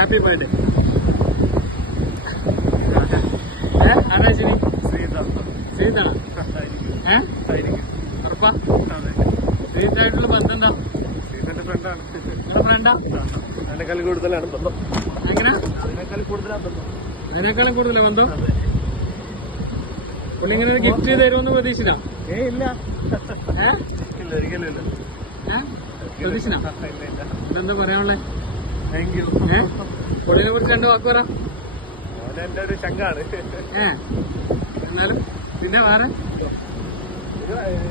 Happy birthday. ആരാ ശരി? ശ്രീതാണോ? ഉറപ്പാ? ശ്രീതായിട്ടുള്ള ബന്ധം എന്താ? ശ്രീധന്റെ ഫ്രണ്ടാണ്. നിങ്ങളുടെ ഫ്രണ്ടാ? അതിനേക്കാൾ കൂടുതലാണ് ബന്ധം. എങ്ങനെ? അതിനേക്കാൾ കൂടുതലാണ് ബന്ധം. അതിനേക്കാളും കൂടുതലാ ബന്ധം? പുള്ളി ഇങ്ങനെ ഒരു ഗിഫ്റ്റ് തരുമെന്ന് പ്രതീക്ഷിച്ചാ? ഇല്ല ഏഹ് ഇല്ല ഒരിക്കലും ഇല്ല. പ്രതീക്ഷിച്ചാ? എന്താ പറയാനുള്ളേ? Thank you. പുള്ളിനെ കുറിച്ച് 2 വാക്ക് പറ. എന്റെ ഒരു ചങ്കാണ്. എന്നാലും പിന്നെ വേറെ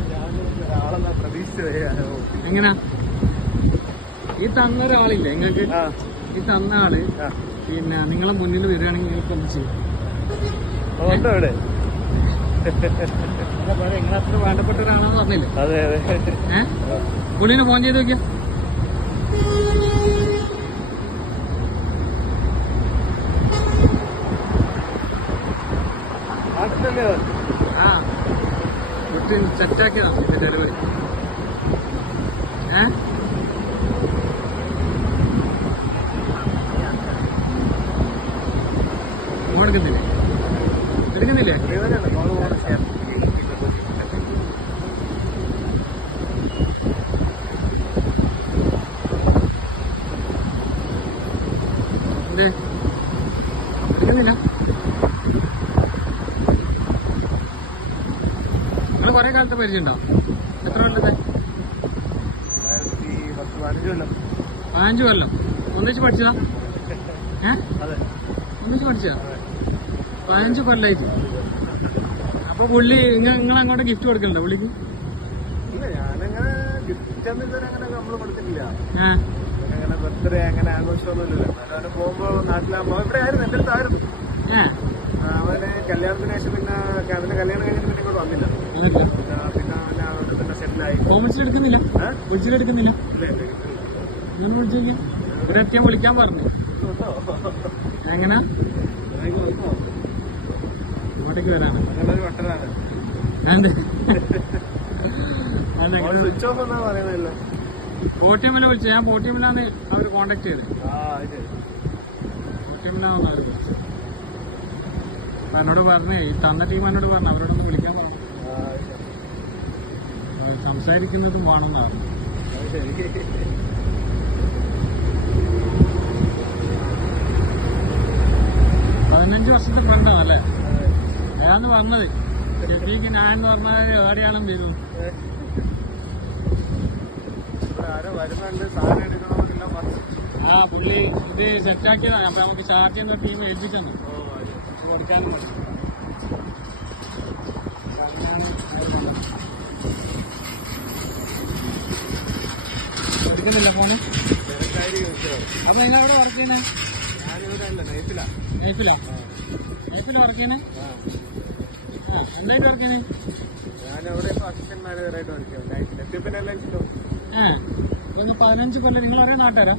ഞാൻ ഒരാളെന്നാ പ്രതീക്ഷിച്ചത്. എങ്ങനാ ഈ തന്ന ഒരാളില്ലേ നിങ്ങൾക്ക്? ഈ തന്ന ആള് പിന്നെ നിങ്ങളെ മുന്നിൽ വരികയാണെങ്കിൽ നിങ്ങൾക്ക് ഒന്ന് ചെയ്യും. ഉണ്ടോ ഇവിടെ? നിങ്ങൾ അത്ര വേണ്ടപ്പെട്ട ഒരാളാന്ന് പറഞ്ഞില്ലേ? അതെ അതെ. പുള്ളിനെ ഫോൺ ചെയ്ത് നോക്കിയാ? ആ കുട്ടി സെറ്റാക്കിയതാ ഇതിന്റെ ഡെലിവറി. എടുക്കുന്നില്ലേ? എടുക്കുന്നില്ലേ? എന്തേ എടുക്കുന്നില്ല? നിങ്ങൾ കൊറേ കാലത്തെ പരിചയമുണ്ടോ? എത്ര കൊല്ലത്തെ? 15 കൊല്ലം. ഒന്നിച്ച് പഠിച്ചതാ? ഒന്നിച്ച് പഠിച്ചതാ? 15 കൊല്ലായിട്ട്. അപ്പൊ പുള്ളി നിങ്ങൾ അങ്ങോട്ട് ഗിഫ്റ്റ് കൊടുക്കലുണ്ടോ പുള്ളിക്ക്? ഇല്ല ഞാനങ്ങനെ ഗിഫ്റ്റ് അങ്ങനെ നമ്മള് കൊടുത്തിട്ടില്ല. അങ്ങനെ ബർത്ത്ഡേ അങ്ങനെ ആഘോഷമൊന്നുമില്ല. അവന് പോകുമ്പോ നാട്ടിലാകുമ്പോ ഇവിടെ ആയിരുന്നു, എന്റെ അടുത്തായിരുന്നു. അവന് കല്യാണത്തിന് ശേഷം പിന്നെ അവന്റെ കല്യാണം കഴിഞ്ഞിട്ട് പിന്നെ ഇങ്ങോട്ട് വന്നില്ല. പിന്നെ അവനെ അവിടെ തന്നെ സെറ്റിലായി. വിളിച്ചിട്ടെടുക്കുന്നില്ല? വിളിച്ചിട്ടെടുക്കുന്നില്ല? ഞാൻ വിളിച്ചേക്കാം. ഇവിടെ എത്തിയാൻ വിളിക്കാൻ പറഞ്ഞു. എങ്ങനാ ഇങ്ങോട്ടേക്ക് വരാണ്? സ്വിച്ച് ഓഫ് എന്നാ പറയുന്നില്ല. പോട്ടിയമ്മല വിളിച്ചു. ഞാൻ പോട്ടിയമ്മലാന്ന് അവര് കോണ്ടാക്ട് ചെയ്ത്. പോട്ടിയമ്മലാന്ന് അവര് വിളിച്ചത്. എന്നോട് പറഞ്ഞേ ഈ തന്ന ടീം എന്നോട് പറഞ്ഞു അവരോടൊന്ന് വിളിക്കാൻ പറഞ്ഞു. സംസാരിക്കുന്നതും വേണമെന്നാണ്. 15 വർഷത്തെ ഫ്രണ്ടാണ് അല്ലേ? ഏതാന്ന് പറഞ്ഞത്? ഷെഫീക്ക് ഞാൻ എന്ന് പറഞ്ഞാൽ എവിടെയാണ് വരും? പുള്ളി ഇത് സെറ്റാക്കിയതാണ്. അപ്പൊ നമുക്ക് ചാർജ് ചെയ്യുന്ന ടീം ഏൽപ്പിച്ചു കൊടുക്കാനും മതി. എടുക്കുന്നില്ല ഫോണ്? അപ്പൊ നിങ്ങൾ അവിടെ വർക്ക് ചെയ്യുന്നേ? നൈഫിലാ വർക്ക് ചെയ്യുന്നേ? എന്തായിട്ട് വർക്ക് ചെയ്യുന്നേ? ഞാനവിടെ അസിസ്റ്റന്റ് മാനേജറായിട്ട് വർക്ക് ചെയ്യുന്നു. 15 കൊല്ലം. നിങ്ങൾ അറിയാൻ നാട്ടുകാരാ?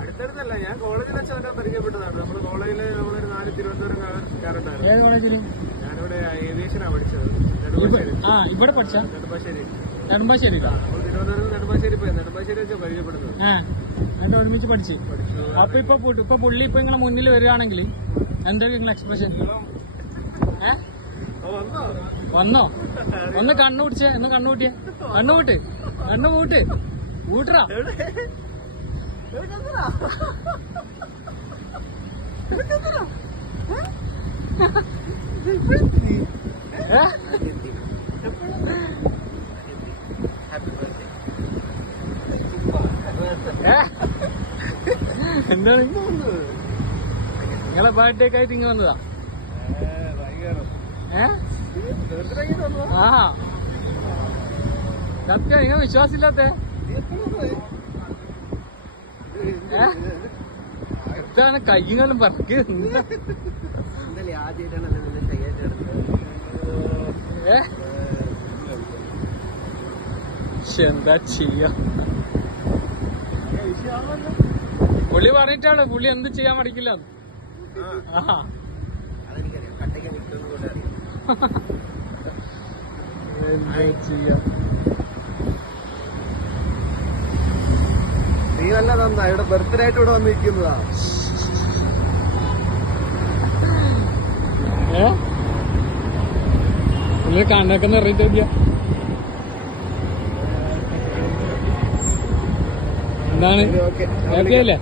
അടുത്തടുത്തല്ല, ഞാൻ കോളേജിൽ വെച്ചൊക്കെ പരിചയപ്പെട്ടതാണ്. നമ്മുടെ കോളേജില് നമ്മളൊരു 4 തിരുവനന്തപുരം. ഏത് കോളേജില്? ഞാനിവിടെ ഏവിയേഷനാണ് പഠിച്ചത്. ഇവിടെ പഠിച്ച നെടുമ്പാശ്ശേരി. തിരുവനന്തപുരത്ത് നെടുമ്പാശ്ശേരി വെച്ച് പരിചയപ്പെടുന്നത്. എന്നിട്ട് ഒരുമിച്ച് പഠിച്ചു. അപ്പൊ ഇപ്പൊ പുള്ളി ഇപ്പൊ നിങ്ങളെ മുന്നിൽ വരികയാണെങ്കിൽ എന്തൊരു നിങ്ങളെ എക്സ്പ്രഷൻ? വന്നോ? ഒന്ന് കണ്ണു പിടിച്ചേ. ഒന്ന് കണ്ണുകൂട്ടിയേ. കണ്ണുകൂട്ട് കൂട്ടറാ. എന്താണ് നിങ്ങളെ ബർത്ത്ഡേക്ക് ആയിട്ട് ഇങ്ങ് വന്നതാ? സത്യം നിങ്ങൾ വിശ്വാസമില്ലാത്ത എന്താണ് കയ്യും പറക്ക്? എന്താ ചെയ്യാ? പുള്ളി പറഞ്ഞിട്ടാണ് പുള്ളി എന്ത് ചെയ്യാൻ പഠിക്കില്ല. നീ നല്ല നന്നാ. ഇവിടെ ബർത്ത്ഡേ ആയിട്ട് ഇവിടെ വന്നിരിക്കുന്നതാ. കണ്ണൊക്കെ നിറഞ്ഞിട്ട് നോക്കിയ എന്താണ് ഹാപ്പി അല്ലേ?